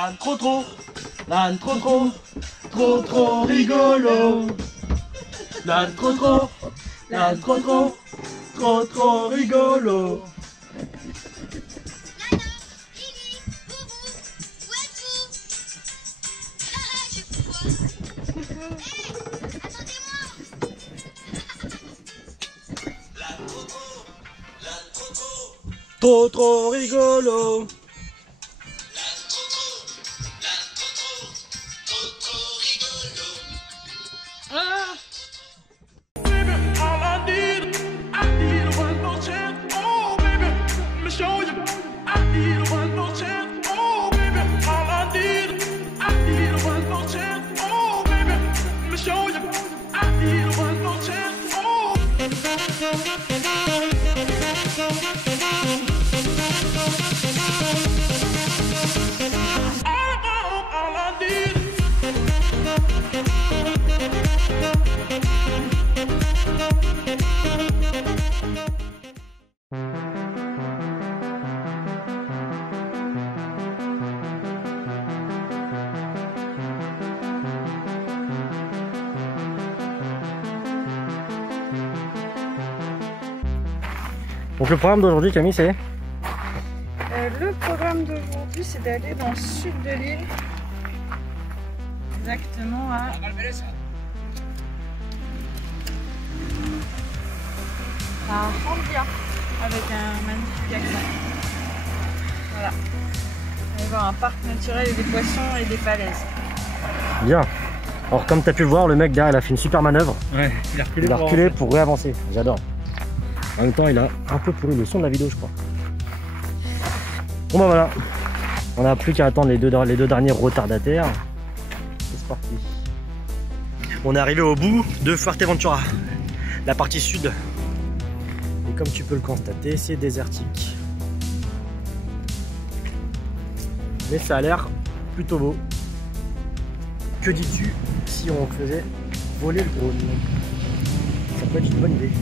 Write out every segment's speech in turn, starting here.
L'âne trop trop, l'âne trop trop, trop trop rigolo. L'âne trop trop, l'âne trop trop, trop trop rigolo. Trop trop rigolo. Ah. Donc le programme d'aujourd'hui, Camille, c'est le programme d'aujourd'hui, c'est d'aller dans le sud de l'île, exactement à Handia, avec un magnifique accent. Voilà. On va voir un parc naturel et des poissons et des falaises. bien. Alors comme tu as pu le voir, le mec derrière il a fait une super manœuvre. Ouais, Il a reculé pour réavancer. J'adore. En même temps, il a un peu pourri le son de la vidéo, je crois. Bon bah voilà. On n'a plus qu'à attendre les deux derniers retardataires. C'est parti. On est arrivé au bout de Fuerteventura, la partie sud. Et comme tu peux le constater, c'est désertique. Mais ça a l'air plutôt beau. Que dis-tu si on faisait voler le drone? Ça peut être une bonne idée.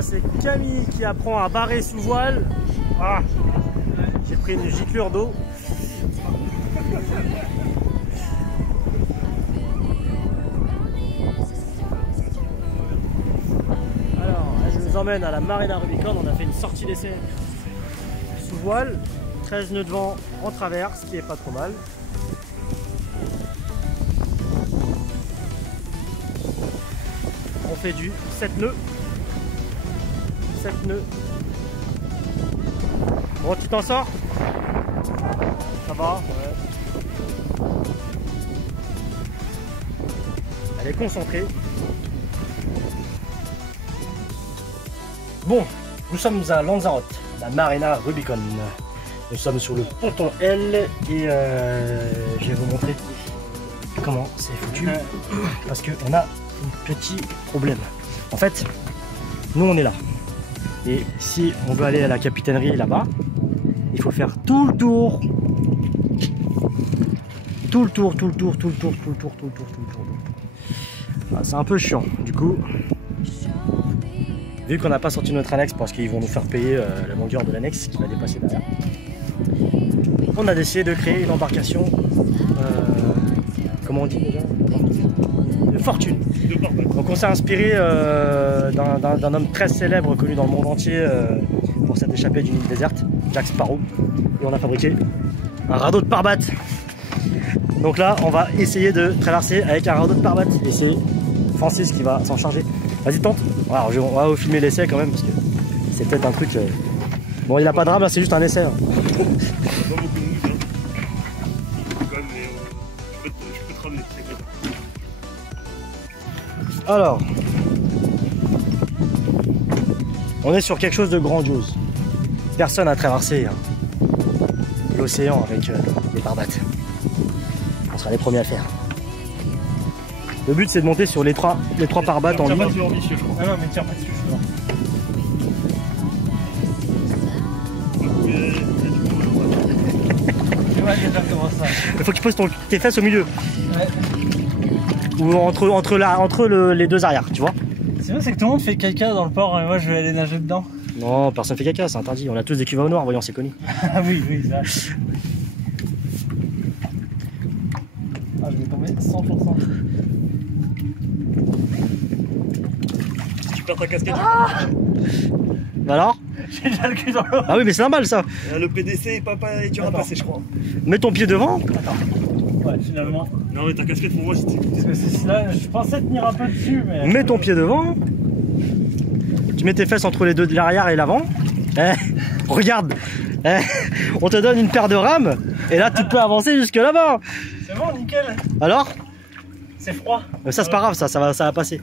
C'est Camille qui apprend à barrer sous voile. Ah, j'ai pris une giclure d'eau. Alors, je vous emmène à la Marina Rubicon. On a fait une sortie d'essai sous voile, 13 nœuds de vent en travers, ce qui est pas trop mal. On fait du 7 nœuds. 7 nœuds. Bon, tu t'en sors? Ça va? Ouais. Elle est concentrée. Bon, nous sommes à Lanzarote, la Marina Rubicon. Nous sommes sur le ponton L et je vais vous montrer comment c'est foutu parce qu'on a un petit problème. En fait, nous on est là et si on veut aller à la capitainerie là-bas, il faut faire tout le tour. Ah, c'est un peu chiant. Du coup, vu qu'on n'a pas sorti notre annexe parce qu'ils vont nous faire payer la longueur de l'annexe qui va dépasser derrière, on a décidé de créer une embarcation, comment on dit déjà, de fortune. Donc on s'est inspiré d'un homme très célèbre connu dans le monde entier pour s'être échappé d'une île déserte, Jack Sparrow, et on a fabriqué un radeau de pare-batte. Donc là on va essayer de traverser avec un radeau de pare-batte et c'est Francis qui va s'en charger. Vas-y tente. Alors, on va filmer l'essai quand même parce que c'est peut-être un truc. Bon, il a pas de rame là, c'est juste un essai. Hein. Pas beaucoup de mousse, hein. Quand même, mais je peux te ramener, c'est clair. Alors, on est sur quelque chose de grandiose. Personne n'a traversé l'océan avec des pare-battes. On sera les premiers à le faire. Le but c'est de monter sur les trois pare-battes en ligne. Ah non, mais tiens pas dessus, je Il faut que tu poses tes fesses au milieu. Ouais. Ou entre les deux arrières, tu vois. C'est vrai, c'est que tout le monde fait caca dans le port et moi je vais aller nager dedans. Non, personne fait caca, c'est interdit. On a tous des cuves au noir, voyons, c'est connu. Ah oui, ça. Ah, je vais tomber 100%. Tu perds ta casquette. Alors? J'ai déjà le cul dans l'eau. Ah oui, mais c'est normal ça. Le PDC est dur à passer, je crois. Mets ton pied devant. Attends. Ouais, finalement. Non, mais ta casquette pour moi, c'est là, je pensais tenir un peu dessus, mais. Mets ton pied devant. Tu mets tes fesses entre les deux de l'arrière et l'avant. Regarde. On te donne une paire de rames. Et là, tu peux avancer jusque là-bas. C'est bon, nickel. Alors? C'est froid. Ça, c'est pas grave, ça va passer.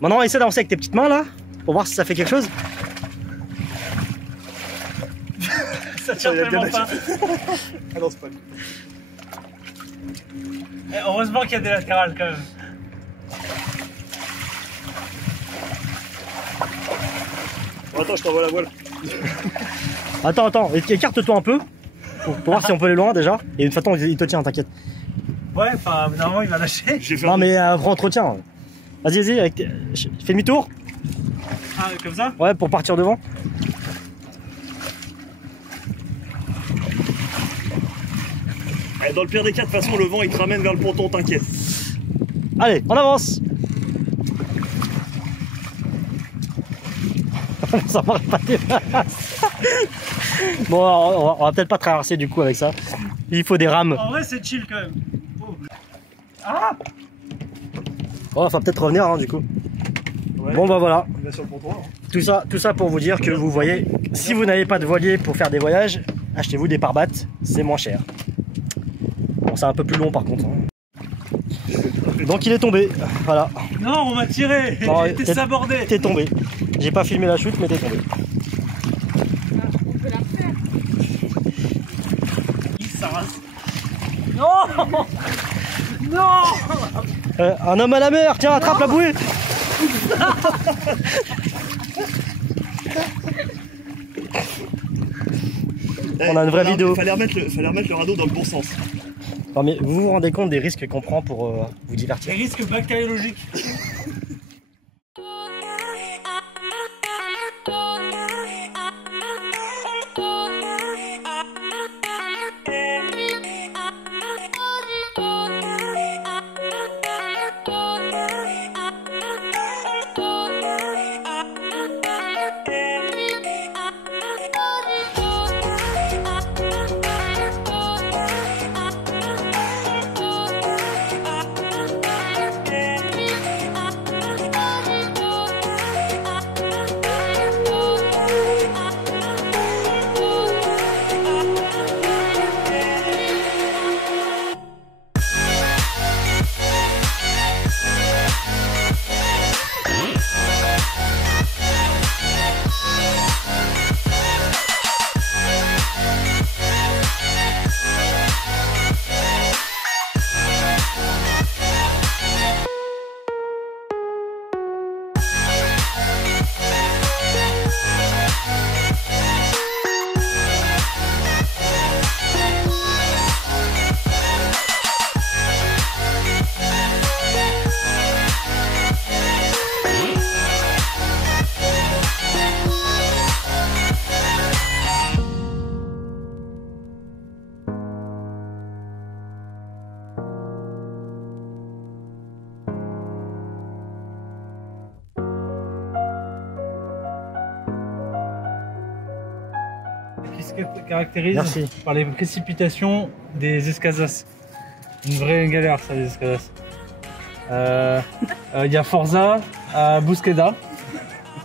Maintenant, essaie d'avancer avec tes petites mains là. Pour voir si ça fait quelque chose. Ça tient tellement pas. Ah non, c'est pas lui. Heureusement qu'il y a des latérales quand même. Bon, attends, je t'envoie la voile. Attends, écarte-toi un peu. Pour voir si on peut aller loin déjà. Et une façon, il te tient, t'inquiète. Ouais, enfin, normalement il va lâcher. Non, mais entretien. Vas-y, fais demi-tour. Ah, comme ça? Ouais, pour partir devant. Dans le pire des cas, de toute façon, le vent il te ramène vers le ponton, t'inquiète. Allez, on avance. Ça m'aurait pas été mal. Bon, on va peut-être pas traverser du coup avec ça. Il faut des rames. En vrai, c'est chill quand même. Oh. Ah! Bon, faut peut-être revenir hein, du coup. Ouais, bon bah voilà. On est sur le ponton. Hein. Tout ça pour vous dire que vous voyez, si vous n'avez pas de voilier pour faire des voyages, achetez-vous des pare-battes, c'est moins cher. Bon, c'est un peu plus long par contre. Hein. Donc il est tombé, voilà. Non, on m'a tiré. J'ai été sabordé. T'es tombé. J'ai pas filmé la chute, mais t'es tombé. On peut la refaire. Il s'arrache. Non. Non. Un homme à la mer, tiens, attrape la bouée. On a une vraie vidéo. Fallait remettre le radeau dans le bon sens. Non mais vous vous rendez compte des risques qu'on prend pour vous divertir? Les risques bactériologiques. caractérise Merci. par les précipitations des escazas. Une vraie galère, ça, les escazas. Il y a Forza à Busqueda.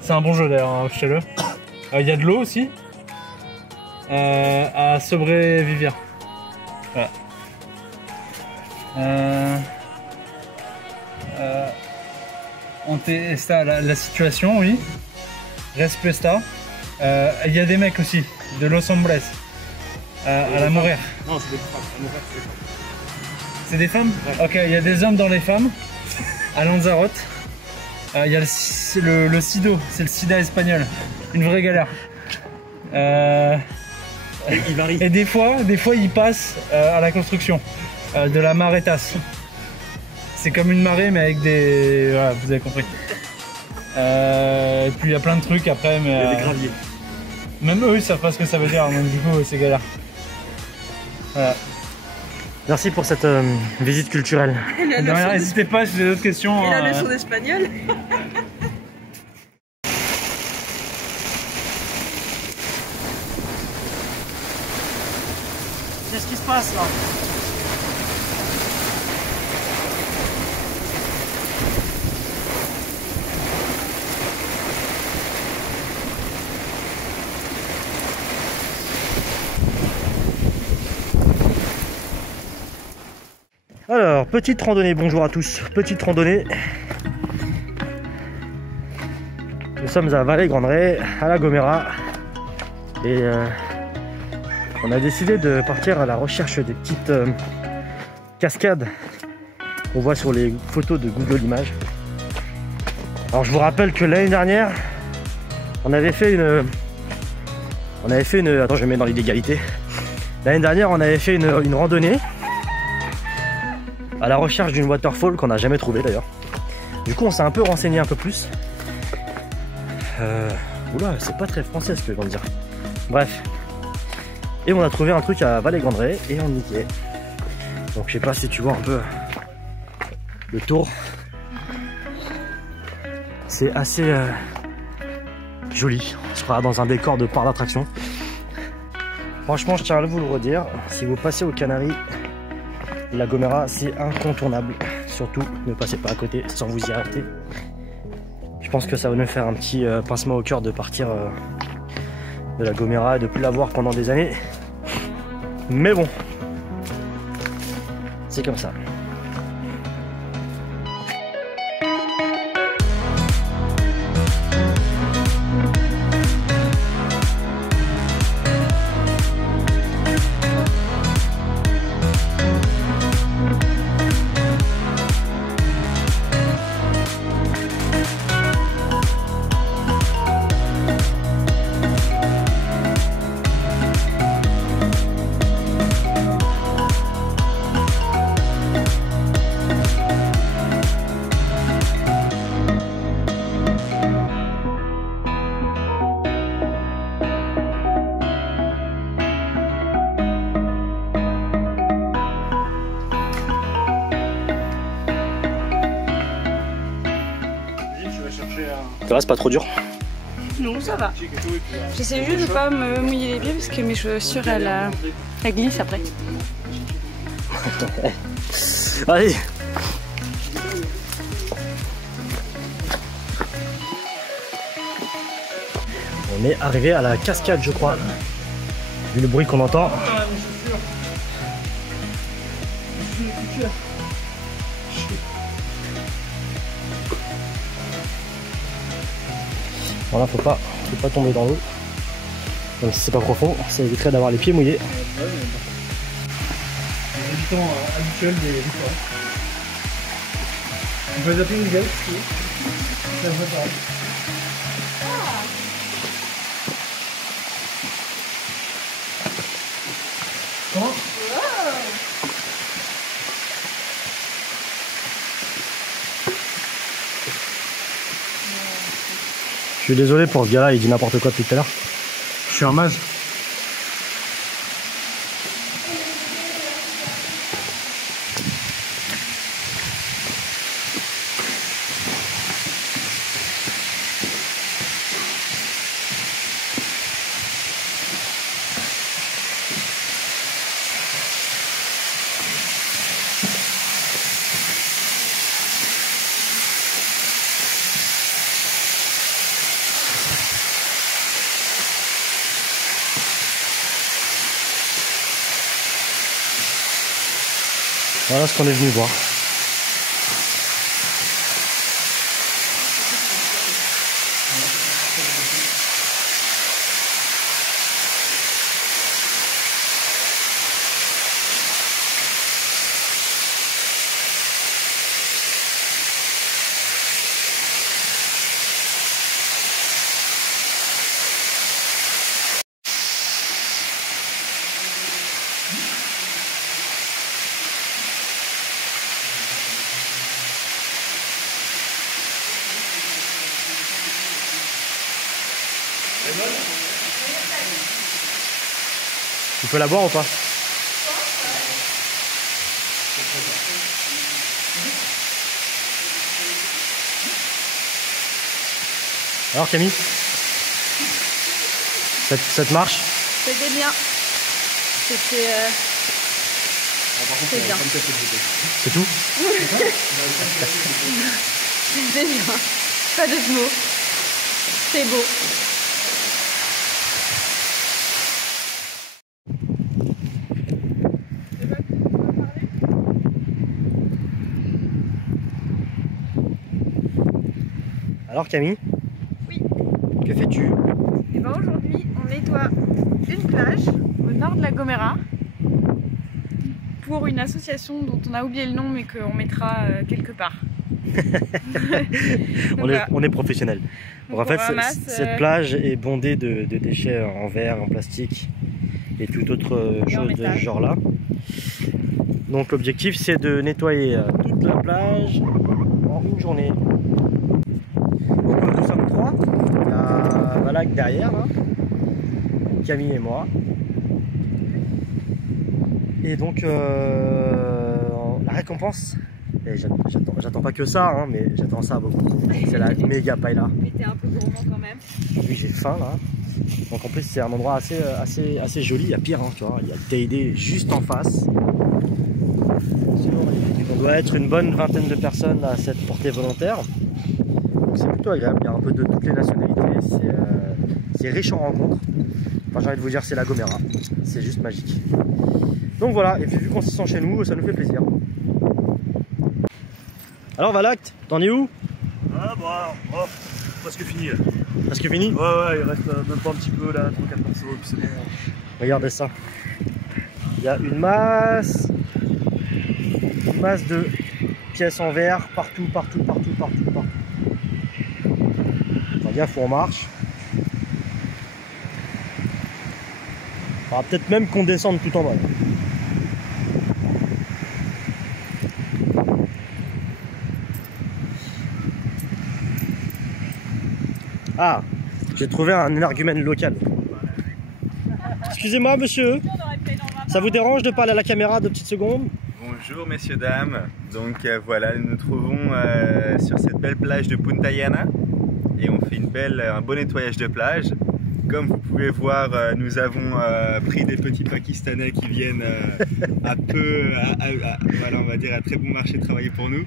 C'est un bon jeu d'ailleurs, hein, chez le. Il y a de l'eau aussi. À Sobré-Vivière. Voilà. Está la situation, oui. Respuesta. Il y a des mecs aussi, de Los Hombres. À la Morer. Non, c'est des femmes. C'est des femmes? Ok, il y a des hommes dans les femmes. À Lanzarote. Il y a le SIDO, c'est le sida espagnol. Une vraie galère. Il varie. Et des fois, ils passent à la construction de la marétasse. C'est comme une marée, mais avec des. Voilà, vous avez compris. Et puis il y a plein de trucs après, mais. Il y a des graviers. Même eux, ils savent pas ce que ça veut dire, donc du coup, c'est galère. Voilà. Merci pour cette visite culturelle. De rien, n'hésitez pas si vous avez d'autres questions. Et la leçon d'espagnol. Qu'est-ce qui se passe là? Alors, petite randonnée, bonjour à tous, petite randonnée. Nous sommes à Vallée-Grande-Raye, à La Gomera. Et on a décidé de partir à la recherche des petites cascades qu'on voit sur les photos de Google Images. Alors je vous rappelle que l'année dernière, on avait fait une... Attends, je vais mettre dans l'illégalité. L'année dernière, on avait fait une randonnée à la recherche d'une waterfall qu'on n'a jamais trouvée d'ailleurs. Du coup, on s'est un peu renseigné un peu plus. Oula, c'est pas très français ce que je viens de dire. Bref. Et on a trouvé un truc à Vallée-Grande-Raye et on y est. Donc je sais pas si tu vois un peu le tour. C'est assez joli. On sera dans un décor de parc d'attraction. Franchement, je tiens à vous le redire. Si vous passez aux Canaries, La Gomera, c'est incontournable. Surtout, ne passez pas à côté sans vous y arrêter. Je pense que ça va nous faire un petit pincement au cœur de partir de La Gomera et de plus la voir pendant des années. Mais bon, c'est comme ça. Ça va, c'est pas trop dur. Non, ça va. J'essaie juste de pas me mouiller les pieds parce que mes chaussures elles glissent après. Allez. On est arrivé à la cascade, je crois. Vu le bruit qu'on entend. Voilà, faut pas tomber dans l'eau. Même si c'est pas profond, ça éviterait d'avoir les pieds mouillés. Les habitants habituels des victoires. On peut les appeler Miguel, si c'est un peu pareil. Comment? Je suis désolé pour ce gars-là, il dit n'importe quoi depuis tout à l'heure. Je suis un mage. Voilà ce qu'on est venu voir. Tu peux la boire ou pas? Alors Camille, ça te marche? C'était bien. C'était bien. C'est tout? C'était bien. Pas de mots. C'est beau. Alors Camille? Oui. Que fais-tu? Et ben aujourd'hui, on nettoie une plage au nord de la Gomera pour une association dont on a oublié le nom mais qu'on mettra quelque part. On est professionnels. Donc En fait, on ramasse, cette plage est bondée de déchets en verre, en plastique et toute autre Et en chose de ce métal. genre-là. Donc l'objectif c'est de nettoyer toute la plage en une journée. Donc nous sommes trois. Il y a Valak derrière, là. Camille et moi. Et donc la récompense, et j'attends pas que ça, hein, mais j'attends ça beaucoup. C'est la méga paella. Mais t'es un peu gourmand quand même. Vu que j'ai faim là. Donc en plus c'est un endroit assez joli. Il y a pire, hein, tu vois. Il y a le TID juste en face. On doit être une bonne vingtaine de personnes à cette portée volontaire. Donc c'est plutôt agréable. Il y a un peu de toutes les nationalités. C'est riche en rencontres. Enfin, j'ai envie de vous dire, c'est la Gomera. C'est juste magique. Donc voilà, et puis vu qu'on se sent chez nous, ça nous fait plaisir. Alors Valak, t'en es où? Ah bah, oh, presque fini là. Presque fini? Ouais, il reste même pas un petit peu là, 3-4 morceaux, et puis c'est bon. Regardez ça. Il y a une masse de pièces en verre partout. Enfin, gaffe où on marche. Il faudra peut-être même qu'on descende tout en bas. Ah, j'ai trouvé un énergumène local. Excusez-moi monsieur, ça vous dérange de parler à la caméra 2 petites secondes? Bonjour messieurs, dames. Donc voilà, nous nous trouvons sur cette belle plage de Punta Llana et on fait un beau nettoyage de plage. Comme vous pouvez voir, nous avons pris des petits Pakistanais qui viennent voilà, on va dire à très bon marché travailler pour nous.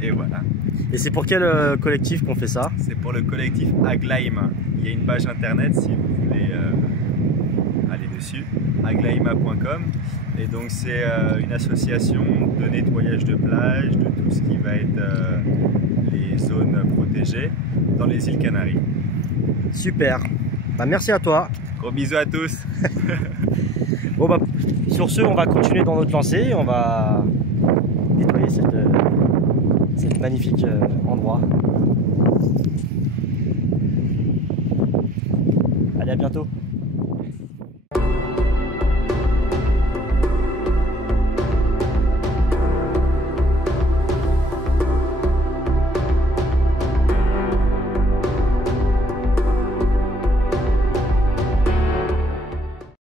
Et voilà. Et c'est pour quel collectif qu'on fait ça? C'est pour le collectif Aglaïma. Il y a une page internet si vous voulez aller dessus, aglaïma.com. Et donc c'est une association de nettoyage de plage, de tout ce qui va être les zones protégées dans les îles Canaries. Super, bah, merci à toi. Gros bisous à tous. Bon bah sur ce on va continuer dans notre lancée, on va nettoyer cette magnifique endroit. Allez, à bientôt.